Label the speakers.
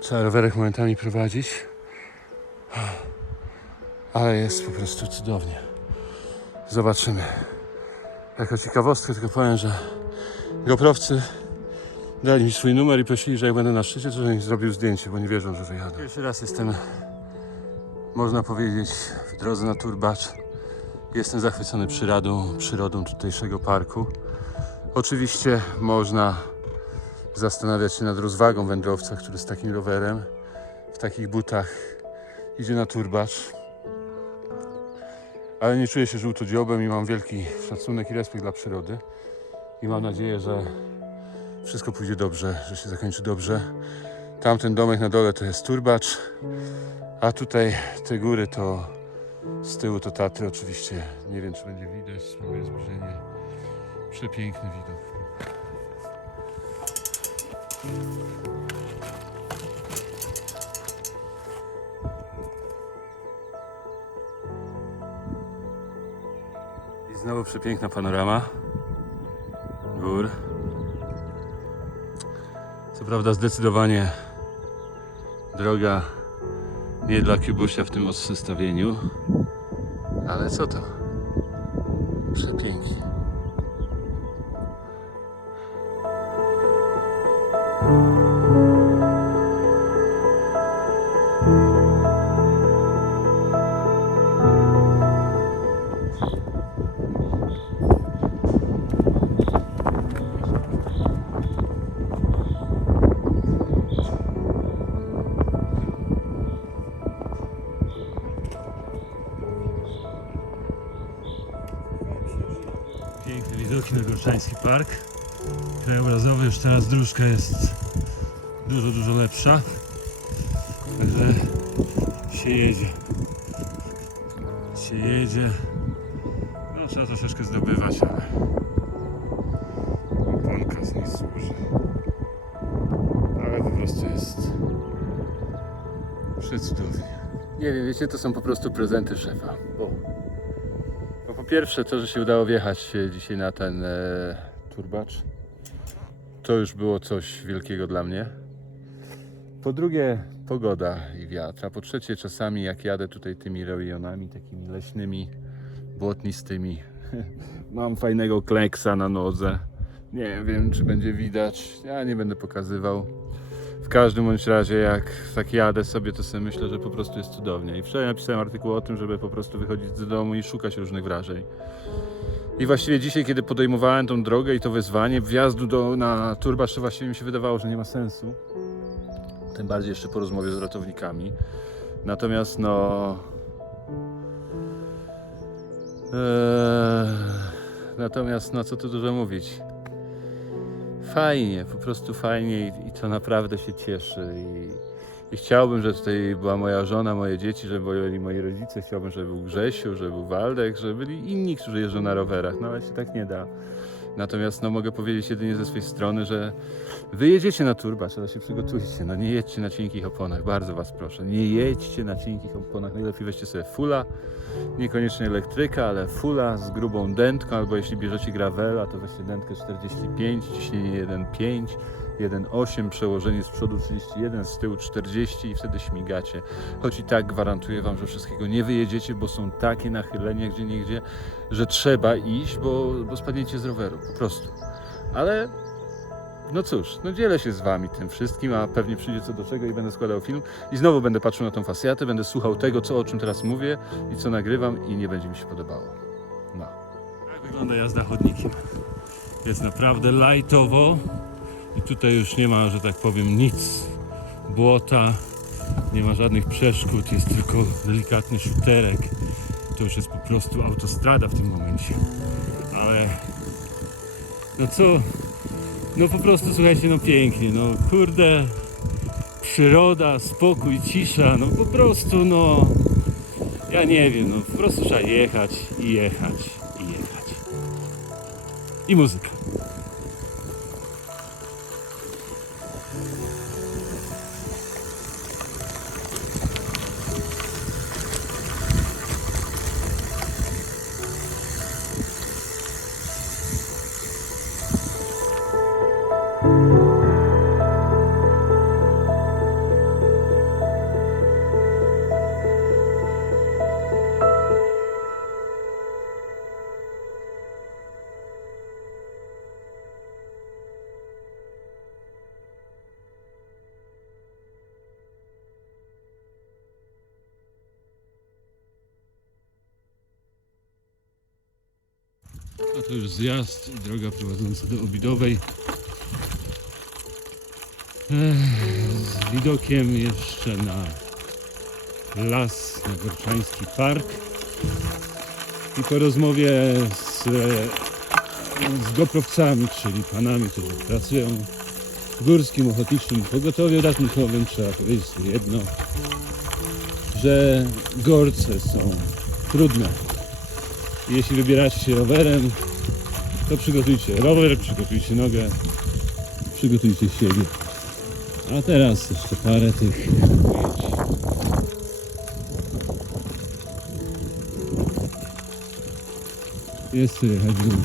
Speaker 1: Trzeba rowerek momentami prowadzić. Ale jest po prostu cudownie. Zobaczymy. Jako ciekawostkę tylko powiem, że goprowcy dali mi swój numer i prosili, że jak będę na szczycie, to żebym zrobił zdjęcie, bo nie wierzą, że wyjadę. Pierwszy raz jestem, można powiedzieć, w drodze na Turbacz. Jestem zachwycony przyrodą, przyrodą tutejszego parku. Oczywiście można zastanawiać się nad rozwagą wędrowca, który z takim rowerem, w takich butach idzie na turbacz. Ale nie czuję się żółtodziobem i mam wielki szacunek i respekt dla przyrody. I mam nadzieję, że wszystko pójdzie dobrze, że się zakończy dobrze. Tamten domek na dole to jest turbacz, a tutaj te góry to z tyłu to Tatry oczywiście. Nie wiem czy będzie widać, spróbuję zbliżenie. Przepiękny widok. I znowu przepiękna panorama gór. Co prawda zdecydowanie droga nie dla Kubusia w tym zestawieniu, ale co to? Przepięknie. Na Gorszański Park. Krajobrazowy, już teraz dróżka jest dużo, dużo lepsza. Także się jedzie. Się jedzie. No trzeba troszeczkę zdobywać, ale oponka z niej służy. Ale po prostu jest przecudownie. Nie wiem, wiecie, to są po prostu prezenty szefa. Bo pierwsze to, że się udało wjechać e, dzisiaj na ten e, turbacz. To już było coś wielkiego dla mnie. Po drugie pogoda i wiatr. A po trzecie czasami jak jadę tutaj tymi rejonami takimi leśnymi, błotnistymi. Mam fajnego kleksa na nodze. Nie wiem czy będzie widać. Ja nie będę pokazywał. W każdym bądź razie, jak tak jadę sobie, to sobie myślę, że po prostu jest cudownie. I wczoraj napisałem artykuł o tym, żeby po prostu wychodzić z domu i szukać różnych wrażeń. I właściwie dzisiaj, kiedy podejmowałem tą drogę i to wyzwanie wjazdu do, na turbacz, to właściwie mi się wydawało, że nie ma sensu. Tym bardziej jeszcze po rozmowie z ratownikami. Natomiast no... Eee, natomiast no co tu dużo mówić fajnie, po prostu fajnie i, i to naprawdę się cieszy. I, I chciałbym, żeby tutaj była moja żona, moje dzieci, żeby byli moi rodzice, chciałbym, żeby był Grzesiu, żeby był Waldek, żeby byli inni, którzy jeżdżą na rowerach, no ale się tak nie da. Natomiast no, mogę powiedzieć jedynie ze swojej strony, że wy jedziecie na turbacz, ale się przygotujcie. No nie jedźcie na cienkich oponach, bardzo was proszę. Nie jedźcie na cienkich oponach. Najlepiej weźcie sobie fula, niekoniecznie elektryka, ale fula z grubą dętką, albo jeśli bierzecie gravela, to weźcie dętkę 45, ciśnienie 1,5, 1,8, przełożenie z przodu 31, z tyłu 40 i wtedy śmigacie. Choć i tak gwarantuję wam, że wszystkiego nie wyjedziecie, bo są takie nachylenia gdzie niegdzie, że trzeba iść, bo, bo spadniecie z roweru, po prostu. Ale no cóż, no dzielę się z wami tym wszystkim, a pewnie przyjdzie co do czego i będę składał film i znowu będę patrzył na tą fasjatę, będę słuchał tego, co, o czym teraz mówię i co nagrywam i nie będzie mi się podobało. No. Tak wygląda jazda chodnikiem. Jest naprawdę lajtowo i tutaj już nie ma, że tak powiem, nic. Błota, nie ma żadnych przeszkód, jest tylko delikatny szuterek. To już jest po prostu autostrada w tym momencie. Ale no co, no po prostu słuchajcie, no pięknie, no kurde, przyroda, spokój, cisza, no po prostu no, ja nie wiem, no po prostu trzeba jechać i jechać i jechać. I muzyka. A to już zjazd i droga prowadząca do Obidowej. Z widokiem jeszcze na las, na Gorczański Park. I po rozmowie z, z goprowcami, czyli panami, którzy pracują w Górskim Ochotniczym Pogotowiu Ratunkowym, trzeba powiedzieć jedno, że gorce są trudne. Jeśli wybieracie się rowerem, to przygotujcie rower, przygotujcie nogę, przygotujcie siebie. A teraz jeszcze parę tych ujęć. Jest jechać w dół.